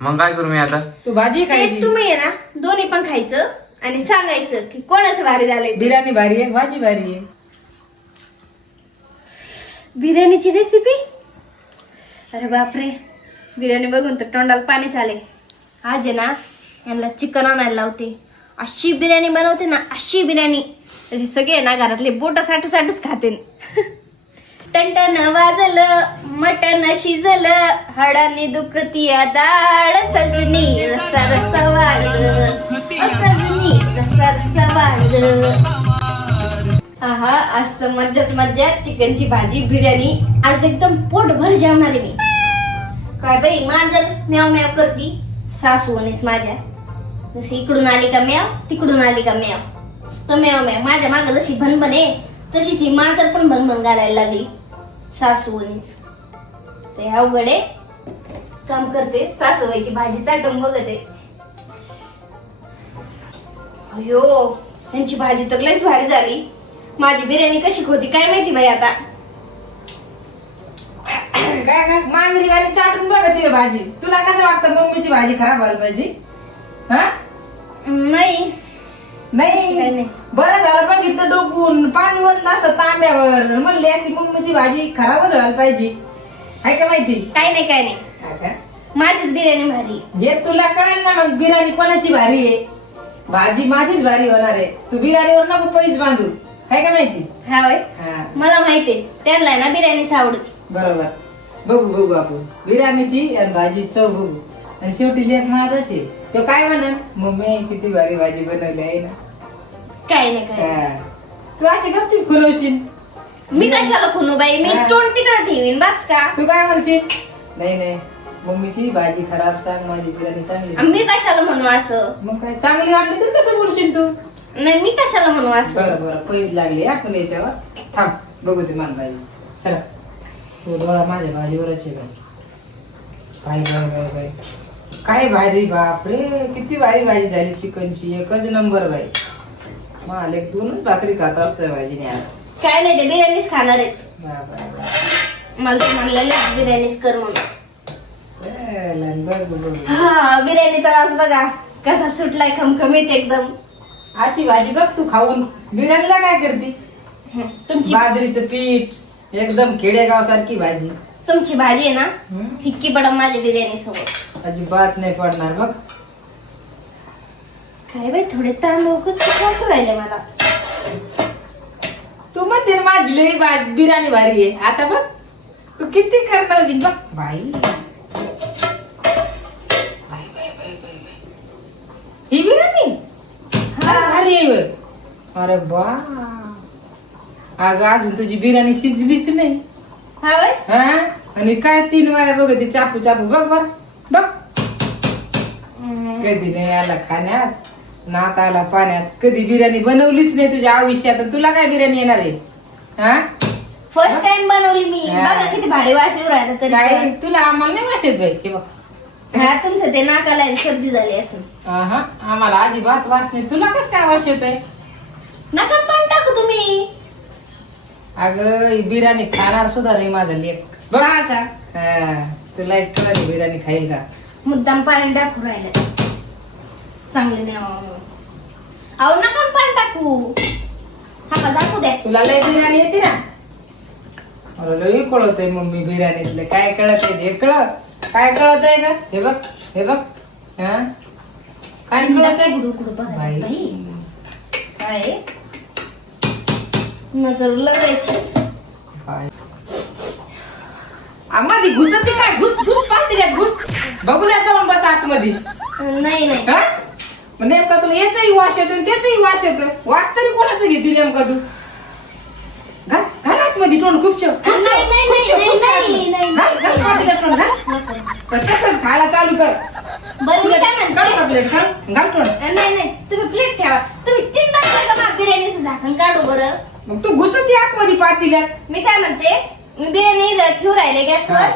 मग काय करू मी आता? तू भाजी खायची. तुम्ही आहे ना दोन्ही पण खायचं आणि सांगायचं की कोणाचं भारी झालंय. बिर्याणी भारी आहे, भाजी भारी आहे. बिर्याणीची रेसिपी. अरे बापरे, बिर्याणी बघून तर तोंडाला पाणी आले. आज आहे ना यांना चिकन आणायला लावते. अशी बिर्याणी बनवते ना, अशी बिर्याणी तशी सगळे ना घरातले बोट साठूच खाते. टन वाजलं, मटन शिजलं, हाडांनी दुखती डाळ, सजनी रस्सा रस्सा वाढलं, सजनी रस्सा रस्सा वाढलं. हा आज तर मज्जाच मज्जा. चिकनची भाजी, बिर्याणी, आज एकदम पोटभर जेवणार आहे मी. काय बाई मांजर म्याव म्याव करती, सासू म्हणेस माझ्या. जशी इकडून आली का म्याव, तिकडून आली का म्याव, नुसतं म्याव म्याव. माझ्या माग जशी भनभन आहे तशीच ही मांजर पण भनभन घालायला लागली सासूवणीच. ते अवघडे काम करते, सासूबाईची भाजी चाटून बघते. अयो यांची भाजी तर लयच भारी झाली. माझी बिर्याणी कशी होती काय माहिती बाई आता. काय काय मांजरी वाली चाटून बघते भाजी. तुला कसं वाटतं मम्मीची भाजी खराब व्हायला पाहिजे? हा नाही नाही, बरं झालं बघितलं डोकून. पाणी ओतलं असतं तांब्यावर, म्हणले की मम्मीची भाजी खराबच व्हायला पाहिजे. आहे का माहिती? काय नाही हा का? माझीच बिर्याणी भारी. हे तुला कळेल ना मग बिर्याणी कोणाची भारी आहे. भाजी माझीच भारी होणार आहे. तू बिर्याणीवर नको पैस बांधू. आहे का माहिती? हा होय, हा मला माहितीये त्यांना ना बिर्याणीच आवडते. बरोबर. बघू आपण बिर्याणीची आणि भाजी चव बघू. आणि शेवटी लेख माझाशी तो काय म्हणन, मम्मी किती भारी भाजी बनवली आहे ना. काय नाही काय हा. तू अशी गपचूप खुलवशील. मी कशाला खुनू बाई, मी हा. तोंड तिकडे ठेवीन बस का. तू काय म्हणशील? नाही मम्मीची भाजी खराब सांग, माझी बिर्याणी चांगली. मी कशाला म्हणू असं. मग काय चांगली वाटली तर कसं बोलशील तू? नाही मी कशाला म्हणू असं. बरं पैस लागली आपण याच्यावर. थांब बघू ते मान भाजी. चला तू डोळा माझ्या भाजीवरच आहे बाई. बाई काय भारी, बापरे किती भारी भाजी झाली चिकनची. एकच नंबर बाई. मला एक दोनच भाकरी खाता असतं भाजीने आज. काय नाही, ते बिर्याणीच खाणार आहेत. बाबा मला तर म्हणलेलं बिर्याणीच कर म्हणून. चला बघ. हा बिर्याणीचा वास बघा कसा सुटलाय, खमखमीत एकदम. अशी भाजी बघ तू खाऊन. बिर्याणीला काय करते? तुमची बाजरीचं पीठ, एकदम खेडेगाव सारखी भाजी. तुमची भाजी आहे ना फिक्की पडम माझ्या बिर्याणी सोबत. अजिबात नाही पडणार बघ. काय बाई थोडे तांदूळ राहिले मला. तू म्हणते ना माझी लई बिर्याणी भारी आहे. आता बघ तू किती करणार बघ बाई. ही बिर्याणी भारी आहे बघ. अरे बा अगं अजून तुझी बिर्याणी शिजलीच नाही. हा बाई हा आणि काय 3 वेळा बघ चापू बघ. कधी नाही आला खाण्यात, नात आला पाण्यात. कधी बिर्याणी बनवलीच नाही तुझ्या आयुष्यात. तुला काय बिर्याणी येणार आहे? हा फर्स्ट टाइम बनवली मी. हा. बघा किती भारी वास येऊ राहिला तरी काय पण. तुला आम्हाला नाही वाशेत बाई. हे बघ हा तुमचं ते नाकाला सर्दी झाली असं. हा आम्हाला अजिबात वास नाही. तुला कस काय वास येत आहे? नका पण टाकू तुम्ही. अगं ही बिर्याणी खाणार सुद्धा नाही माझा लेक. बघ हा का हा तुला एक कळली बिर्याणी खाईल का? मुद्दाम पाणी टाकू राहिलं चांगले नाही अहो नका पाणी टाकू. हा का दाखवू द्या. तुला लय बिर्याणी येते ना? मला लय कळत आहे मम्मी बिर्याणीतलं. काय कळत आहे हे काय कळत आहे का? हे बघ हा काय कळत आहे? कुठं बघा बाई. बाई. काय नजर लगायची. आम्हाला घुसती काय? घुस पाहते घुस. बघूया जाऊन बस आतमध्ये. नाही हा नेमका तुला याचाही वास येतो त्याचाही वास येतो. वास तरी कोणाचं घेते नेमका तू? घाल आतमध्ये तोंड खूप तसंच खायला चालू कर. बरं मी काय म्हणते प्लेट घाल तोंड. नाही तुम्ही प्लेट ठेवा. तुम्ही 3 तास बिर्याणीचं झाकण काढू बरं. मग तू घुसती आतमध्ये पातेल्यात. मी काय म्हणते मी बिर्याणी ठेवू राहिले गॅसवर.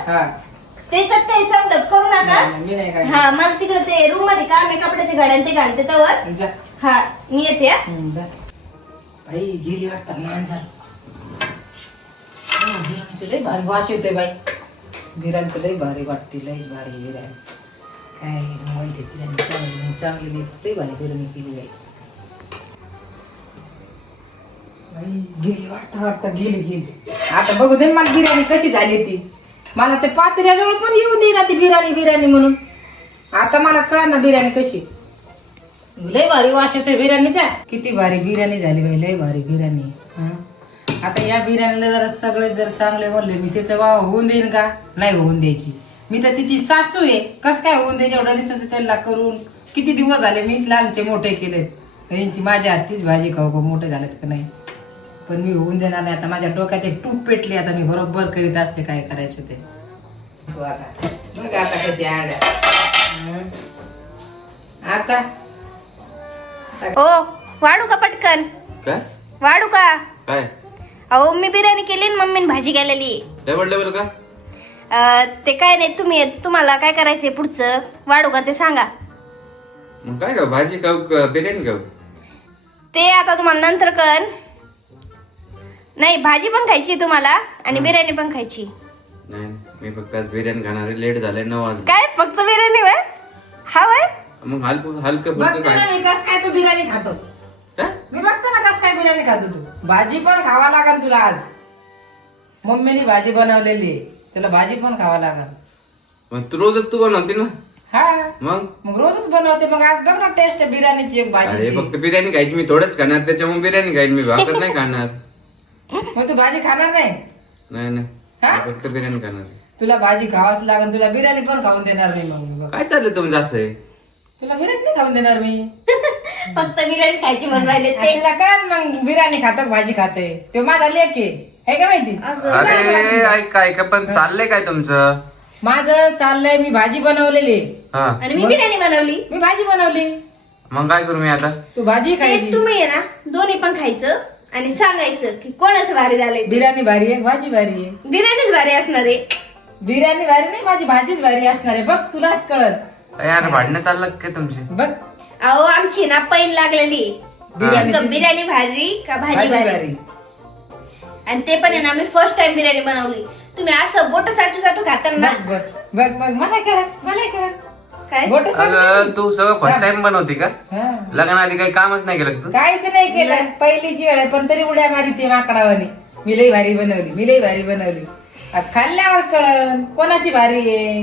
त्याच्यात काही सवलत करू नका. मी नाही काय. हा मला तिकडे ते रूम मध्ये काम आहे, कपड्याच्या घड्यान ते घालते तवर. जा हा मी येते. जा बाई गेली वाटतं मांजर. बिर्याणीचं लय भारी वास येतोय बाई. बिर्याणी लय भारी वाटते. लय भारी बिर्याणी. काय माहिती बिर्याणी चांगली नाही चांगली नाही लई भारी बिर्याणी केली बाई गेली वाटता गेली आता बघू दे मला बिर्याणी कशी झाली ती मला ते पात्र्याजवळ पण येऊ दे ना ती बिर्याणी म्हणून आता मला कळ ना बिर्याणी कशी लय भारी वास येतोय बिर्याणीचा किती भारी बिर्याणी झाली बाई लय भारी बिर्याणी हा आता या बिर्याणीला जर सगळे जर चांगले बोलले मी त्याचं वाव होऊन देईन का नाही होऊन द्यायची मी तर तिची सासू आहे कस काय होऊन देईन एवढ्या दिवसाचं त्यांना करून किती दिवस झाले मीच लहानचे मोठे केलेत यांची माझ्या हातचीच भाजी खाऊ मोठे झालेत का नाही पण मी होऊन देणार नाही आता माझ्या डोक्यात एक टूप पेटली आता मी बरोबर करीत असते काय करायचं ते तू आता बघ आता कशी आड्या आता ओ वाढू का पटकन काय वाढू का काय अहो मी बिर्याणी केली आणि मम्मीने भाजी केलेली डबल डबल का ते काय नाही तुम्हाला काय करायचंय पुढचं वाढू का ते सांगा मग काय खाऊ भाजी खाऊ का बिर्याणी खाऊ ते आता तुम्हाला नंतर कळन नाही भाजी पण खायची तुम्हाला आणि बिर्याणी पण खायची नाही मी फक्त आज बिर्याणी खाणार आहे लेट झालंय 9 वाजले काय फक्त बिर्याणी वय हा वय मग हलकं हलकं बघ फुलकं ना काय मी कस काय तू बिर्याणी खातो काय? मी बघतो ना कस काय बिर्याणी खातो तू भाजी पण खावा लागल तुला आज मम्मीने भाजी बनवलेली आहे तुला भाजी पण खावा लागल मग तू रोजच तू बनवते ना हा मग रोजच बनवते मग आज बघ ना टेस्ट बिर्याणीची एक अरे भाजी फक्त बिर्याणी खायची मी थोडंच खाणार त्याच्यामुळे बिर्याणी खाईन मी भाकर नाही खाणार मग तू भाजी खाणार नाही नाही नाही हा? मी फक्त बिर्याणी खाणार तुला भाजी खावाच लागल तुला बिर्याणी पण खाऊन देणार नाही मग मी बघ काय चाललंय तुमचं असं आहे तुला बिर्याणी नाही खाऊन देणार मी फक्त बिर्याणी खायची म्हणून राहिले ते तुला कळण मग बिर्याणी खातो भाजी खाते तो माझा लेक आहे का माहिती अरे ऐक ऐका पण चाललंय काय तुमचं माझं चाललंय मी भाजी बनवलेली आहे. हा आणि मी बिर्याणी बनवली मी भाजी बनवली मग काय करू मी आता तू भाजी ते खायची तुम्ही आहे ना दोन्ही पण खायचं आणि सांगायचं की कोणाचं भारी झालंय ते. बिर्याणी भारी आहे भाजी भारी आहे बिर्याणीच भारी असणार आहे बिर्याणी भारी नाही माझी भाजीच भारी असणार आहे बघ तुलाच कळत यार भांडणं चाललं काय तुमचे बघ अहो आमची ना पैन लागलेली बिर्याणीची बिर्याणी भारी का भाजी भाजी भारी भारी आणि ते पण आहे ना मी फर्स्ट टाइम बिर्याणी बनवली तुम्ही असं बोट चाटू खाता ना बघ बघ बघ बघ मला करा काय बोट अगं तू सगळं फर्स्ट टाइम बनवती का हा. लग्नाआधी काही कामच नाही केलं का तू काहीच नाही केलं पहिलीची वेळ आहे पण तरी उड्या मारी ती माकडावानी मी लई भारी बनवली खाल्ल्यावर कळन कोणाची भारी आहे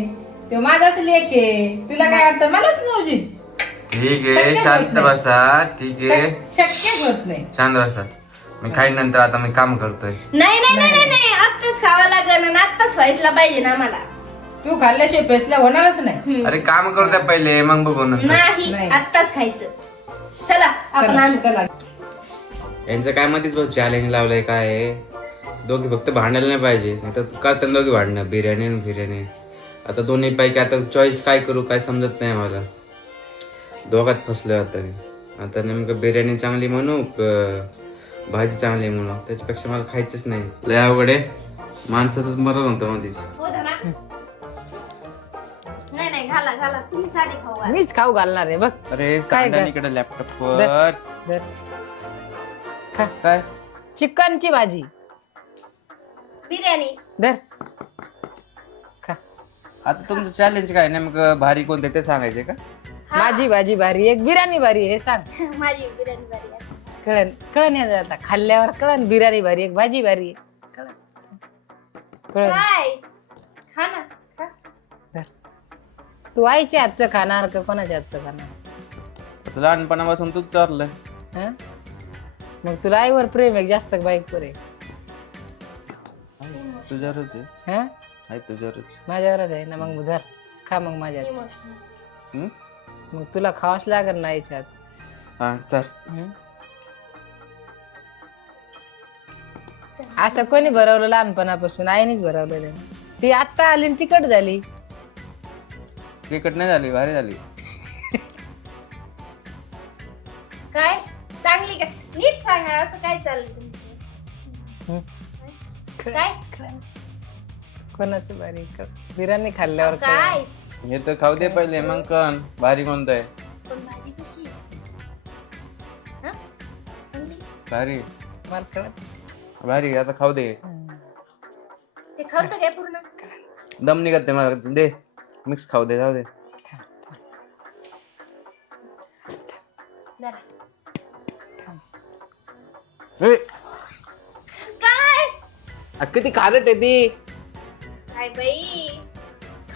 तो माझाच लेक आहे तुला काय वाटतं मलाच नव्हती ठीक आहे शक्यच होत शांत नाही. बसा ठीक आहे शक्यच होत नाही शांत बसा मी खाईन नंतर आता मी काम करतोय नाही नाही नाही नाही नाही आत्ताच खावा लागेल आणि आत्ताच व्हायला पाहिजे ना आम्हाला तू खाल्ल्याशिवाय पेसल्या होणारच नाही अरे काम करू द्या पहिले मग बघू नंतर नाही नाही. आत्ताच खायचं चला आपण चला, आणू. चला यांचं काय मध्येच भाऊ चॅलेंज लावलंय काय आहे? दोघे फक्त भांडायला नाही पाहिजे नाही तर करताना दोघे भांडणं बिर्याणी आणि बिर्याणी आता दोन्ही पैकी आता चॉईस काय करू काय समजत नाही मला दोघात फसलोय आता मी आता नेमकं बिर्याणी चांगली म्हणू भाजी चांगली म्हणू त्याच्यापेक्षा मला खायचंच नाही लय अवघड आहे माणसाचंच मरण होतं मध्येच हो धना. नाही नाही घाला तुम्ही साधी खाऊ घाला. मीच खाऊ घालणार आहे बघ अरे काय गं? इकडे लॅपटॉप धर. खा काय चिकनची भाजी बिर्याणी धर खा आता तुमचं चॅलेंज काय नेमकं भारी कोणते ते सांगायचे का माझी भाजी भारी एक बिर्याणी भारी आहे, हे सांग माझी बिर्याणी भारी आहे. कळण येत आता खाल्ल्यावर कळण बिर्याणी भारी एक भाजी भारी आहे कळण काय खा ना खा. धर तू आईच्या हातचं खाणार का कोणाच्या हातचं खाणार आता लहानपणापासून तूच चाललंय हं? मग तुला आईवर प्रेम आहे जास्त बाईकवर आहे तुझ्यावरच आहे हं? आहे तुझ्यावरच माझ्यावरच आहे ना मग धर खा मग माझ्या हातचं. Emotional. मग तुला खावाच लागेल ना आईच्या हातचं. हा चल हं? असं कोणी भरवलं लहानपणापासून आईनेच भरवलेलं ती आत्ता आली आणि तिकट झाली क्रिकेट नाही झाली भारी झाली काय चांगली का नीट सांगा असं काय चाललंय तुमचं हं? काय कोणाचं भारी बिर्याणी खाल्ल्यावर काय हे तर खाऊ दे पहिले मग कण भारी कोणतं आहे पण भाजी कशी हा चांगली भारी मला कळत भारी आता खाऊ दे ते खाऊ तर काय पूर्ण दम निघत नाही मला दे मिक्स खाऊ दे जाऊ दे ए, काय किती खारट आहे ती. काय बाई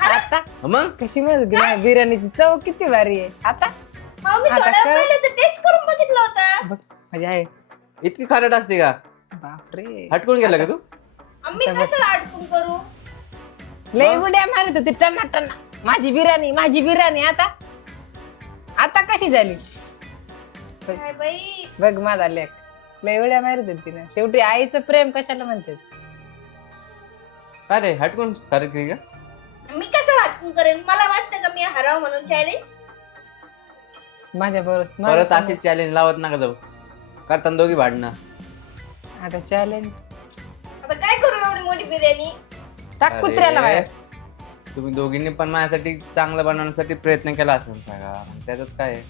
आता मग कशी म्हणत होती बिर्याणीची चव किती भारी आहे आता अहो, मी आता थोड्या कळ- पहिले तर टेस्ट करून बघितलं होतं. बघ माझी आहे इतकी खारट असते का? बापरे हटकून गेला का तू? आम्ही कशाला अडकून करू? लय उड्या मारत होती टन्ना टन्ना माझी बिर्याणी आता आता कशी झाली काय बाई बघ माझा लेख लय उड्या मारत होती ना शेवटी आईचं प्रेम कशाला म्हणते काय रे हटकून खारट केली का? मी कशाला अडकून करेन? मला वाटतं का मी हराव म्हणून चॅलेंज? माझ्या परत बरोबर अशी चॅलेंज लावत नका जाऊ. करताना दोघी भांडणं. आता चॅलेंज आता काय करू एवढी मोठी बिर्याणी? टाक कुत्र्याला अरे, बाहेर तुम्ही दोघींनी पण माझ्यासाठी चांगलं बनवण्यासाठी प्रयत्न केला असेल सगळा. मग त्याच्यात काय आहे?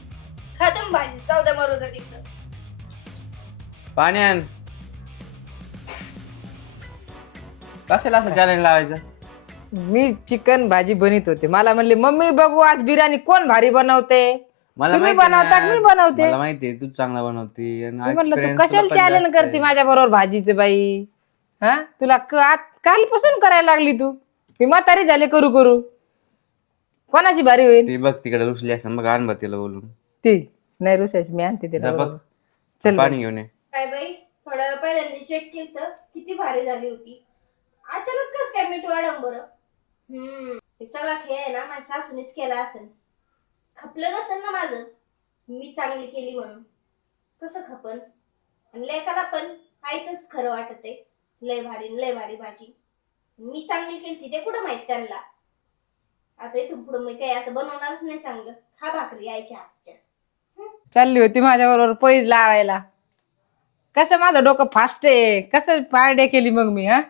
खातो भाजी चौदा मरू दे तिकडं. पाणी आण. कशाला असं चॅलेंज लावायचं? मी चिकन भाजी बनवत होते मला म्हणले मम्मी बघू आज बिर्याणी कोण भारी बनवते मला तुम्ही माहिती बनवता ना. मी बनवते मला माहितीये तू चांगला बनवती आणि मी म्हणलं तू experience कशाला तुला पण चॅलेंज जास्त करते आहे. माझ्या बरोबर भाजीचं बाई हा तुला कालपासून करायला लागली तू मी म्हातारी झाले करू करू कोणाची भारी होईल ती बघ तिकडे रुसली असं बघ आण बघ तिला बोलून. ती नाही रुसायची मी आणते तिला जा बघ. बरोबर. चल पाणी घेऊन ये. काय बाई थोड्या वेळ पहिल्यांदा चेक केलं तर किती भारी झाली होती. अचानक कस काय मीठ वाढम बरं? हे सगळा खेळ आहे ना माझ्या सासूनेच केला असेल. खपलं नसेल ना माझं मी चांगली केली म्हणून. कसं खपन? आणि लेकाला पण आईचंच खरं वाटत आहे. लय भारी भाजी मी चांगली केली ते कुठं माहित त्यांना. आता इथून पुढं मी काही असं बनवणारच नाही चांगलं. खा भाकरी आईच्या हातच्या. चालली होती माझ्या बरोबर पैज लावायला कसं माझं डोकं फास्ट आहे कसं पारड्या केली मग मी हा